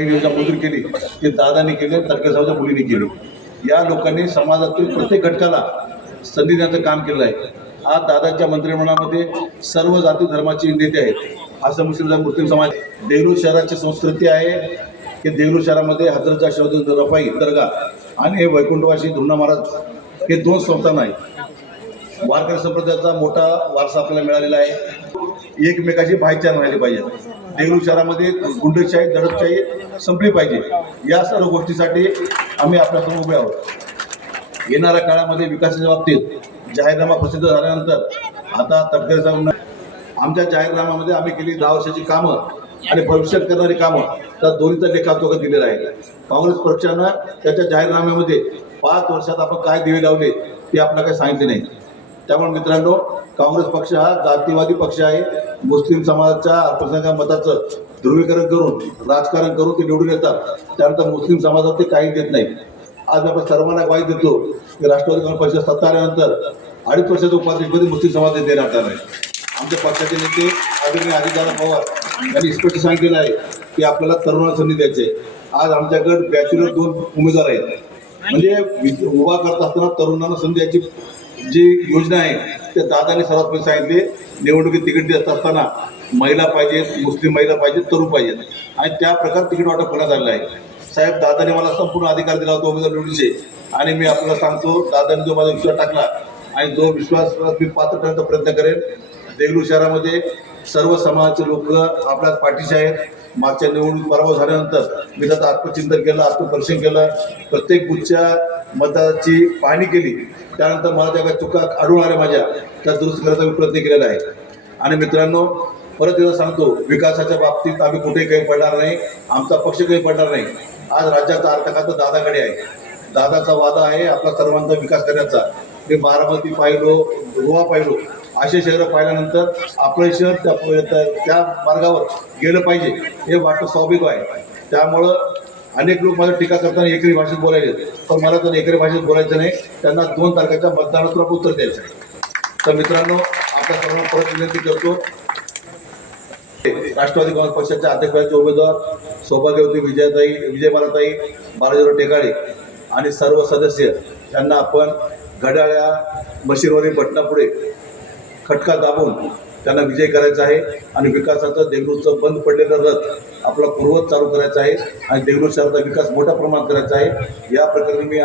योजना मंजूर केली ते दादांनी केले, तडकरे साहेबांच्या मुलींनी केली. या लोकांनी समाजातील प्रत्येक घटकाला संधी देण्याचं काम केलं आहे. आज दादांच्या मंत्रिमंडळामध्ये सर्व जाती धर्माचे नेते आहेत. असं मुस्लिम समाज देगलूर शहराची संस्कृती आहे की देगलूर शहरामध्ये हजरत शाहूद्दीन रफाई दर्गा आणि वैकुंठवासी धुंडा महाराज हे दोन संस्थान आहेत. वारकरी संप्रदायाचा मोठा वारसा आपल्याला मिळालेला आहे. एकमेकाची भाईचारा राहिली पाहिजे. देगलूर शहरामध्ये गुंडशाही दडपशाही संपली पाहिजे. या सर्व गोष्टीसाठी आम्ही आपल्यासमोर उभे आहोत. येणाऱ्या काळामध्ये विकासाच्या बाबतीत जाहीरनामा प्रसिद्ध झाल्यानंतर आता तडकरे साहेबांना आमच्या जाहीरनाम्यामध्ये आम्ही केली 10 वर्षाची कामं आणि भविष्यात करणारी कामं तर दोन्हीचा लेखाजोखा दिलेला आहे. काँग्रेस पक्षानं त्याच्या जाहीरनाम्यामध्ये 5 वर्षात आपण काय दिवे लावले ते आपल्याला काही सांगितले नाही. त्यामुळे मित्रांनो, काँग्रेस पक्ष हा जातीवादी पक्ष आहे. मुस्लिम समाजाच्या अल्पसंख्याक मताचं ध्रुवीकरण करून राजकारण करून ते निवडून येतात. त्यानंतर मुस्लिम समाजात ते काही देत नाही. आज आपण सर्वांना ग्वाही देतो की राष्ट्रवादी काँग्रेस पक्ष सत्ता आल्यानंतर 2.5 वर्षाच्या उपाध्यक्षपदी मुस्लिम समाज देण्यात आला आहे. आमच्या पक्षाचे नेते आदरणीय अजितदादा पवार यांनी स्पष्ट सांगितलेलं आहे की आपल्याला तरुणांना संधी द्यायची आहे. आज आमच्याकडे बॅचलर 2 उमेदवार आहेत. म्हणजे उभा करत असताना तरुणांना संधी द्यायची जी योजना आहे ते दादांनी सर्वात पहिले सांगितले. निवडणुकीत तिकीट देत असताना महिला पाहिजेत, मुस्लिम महिला पाहिजेत, तरुण पाहिजेत आणि त्या प्रकारे तिकीट वाटप करण्यात आलेलं आहे. साहेब, दादाने मला संपूर्ण अधिकार दिला होता उमेदवार निवडीचे आणि मी आपल्याला सांगतो, दादांनी जो माझा विश्वास टाकला आणि जो विश्वास मी पात्र करण्याचा प्रयत्न करेन. देगलूर शहरामध्ये सर्व समाजाचे लोक आपल्या पाठीशी आहेत. मागच्या निवडणूक पराभव झाल्यानंतर मी त्याचं आत्मचिंतन केलं, आत्मपरीक्षण केलं, प्रत्येक बुथच्या मतदाराची पाहणी केली. त्यानंतर मला ज्या काही चुका आढळून आल्या माझ्या त्या दुरुस्त करायचा मी प्रयत्न केलेला आहे. आणि मित्रांनो, परत एकदा सांगतो, विकासाच्या बाबतीत आम्ही कुठेही काही पडणार नाही, आमचा पक्ष काही पडणार नाही. आज राज्याचा अर्थखातं दादाकडे आहे. दादाचा वादा आहे आपला सर्वांचा विकास करण्याचा. मी बारामती पाहिलो, गोवा पाहिलो, असे शहरं पाहिल्यानंतर आपलं शहर त्या मार्गावर गेलं पाहिजे हे वाटतं स्वाभाविक आहे. त्यामुळं अनेक लोक माझ्या टीका करताना एकरी भाषेत बोलायचे, पण मला तर एकरी भाषेत बोलायचं नाही. त्यांना 2 तारखेच्या मतदानातून उत्तर द्यायचं आहे. तर मित्रांनो, आपल्या सर्वांना परत विनंती करतो, राष्ट्रवादी काँग्रेस पक्षाच्या अध्यक्षपदाचे उमेदवार सौभाग्यवती विजयमालाताई बालाजीराव टेकाळे आणि सर्व सदस्य यांना आपण घड्याळ्या मशीनवरील बटनापुढे खटका दाबून त्यांना विजय करायचा आहे आणि विकासाचं देगलूरचं बंद पडलेलं रथ आपला पूर्वत चालू करायचा आहे आणि देगलूर शहराचा विकास मोठ्या प्रमाणात करायचा आहे. या प्रकरणी मी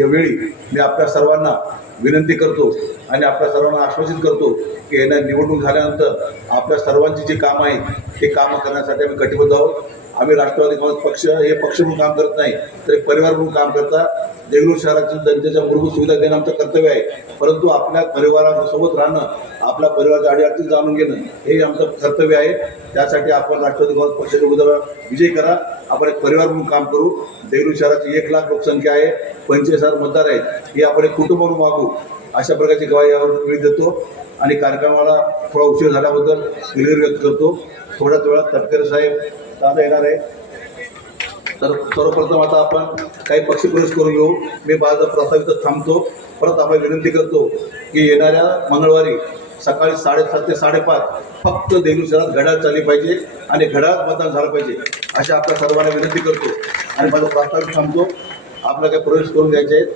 यावेळी मी आपल्या सर्वांना विनंती करतो आणि आपल्या सर्वांना आश्वासित करतो की येण्या निवडणूक झाल्यानंतर आपल्या सर्वांची जी कामं आहेत ते कामं करण्यासाठी आम्ही कटिबद्ध आहोत. आम्ही राष्ट्रवादी काँग्रेस पक्ष हे पक्ष म्हणून काम करत नाही, तर एक परिवार म्हणून काम करता. देगलूर शहरातील जनतेच्या मूलभूत सुविधा देणं आमचं कर्तव्य आहे, परंतु आपल्या परिवारासोबत राहणं, आपल्या परिवाराच्या अडीअडचणी जाणून घेणं हे आमचं कर्तव्य आहे. त्यासाठी आपण राष्ट्रवादी काँग्रेस पक्षाच्या उमेदवार विजय करा. आपण एक परिवार म्हणून काम करू. देगलूर शहराची 1 लाख लोकसंख्या आहे, 45,000 मतदार आहेत. ही आपण एक कुटुंब म्हणून वागू, अशा प्रकारची ग्वाही यावर मी देतो. आणि कार्यक्रमाला थोडा उशीर झाल्याबद्दल दिलगिरी व्यक्त करतो. थोड्याच वेळात तटकरे साहेब दादा येणार आहे. तर सर्वप्रथम आता आपण काही पक्षप्रवेश करून घेऊ. मी माझा प्रस्तावित थांबतो. परत आपण विनंती करतो की येणाऱ्या मंगळवारी सकाळी 7:30 ते 5:30 फक्त देगलूर शहरात घड्याळ चालली पाहिजे आणि घड्याळात मतदान झालं पाहिजे, अशा आपल्या सर्वांना विनंती करतो. आणि माझा प्रस्तावित थांबतो. आपला काही प्रवेश करून द्यायचे आहेत.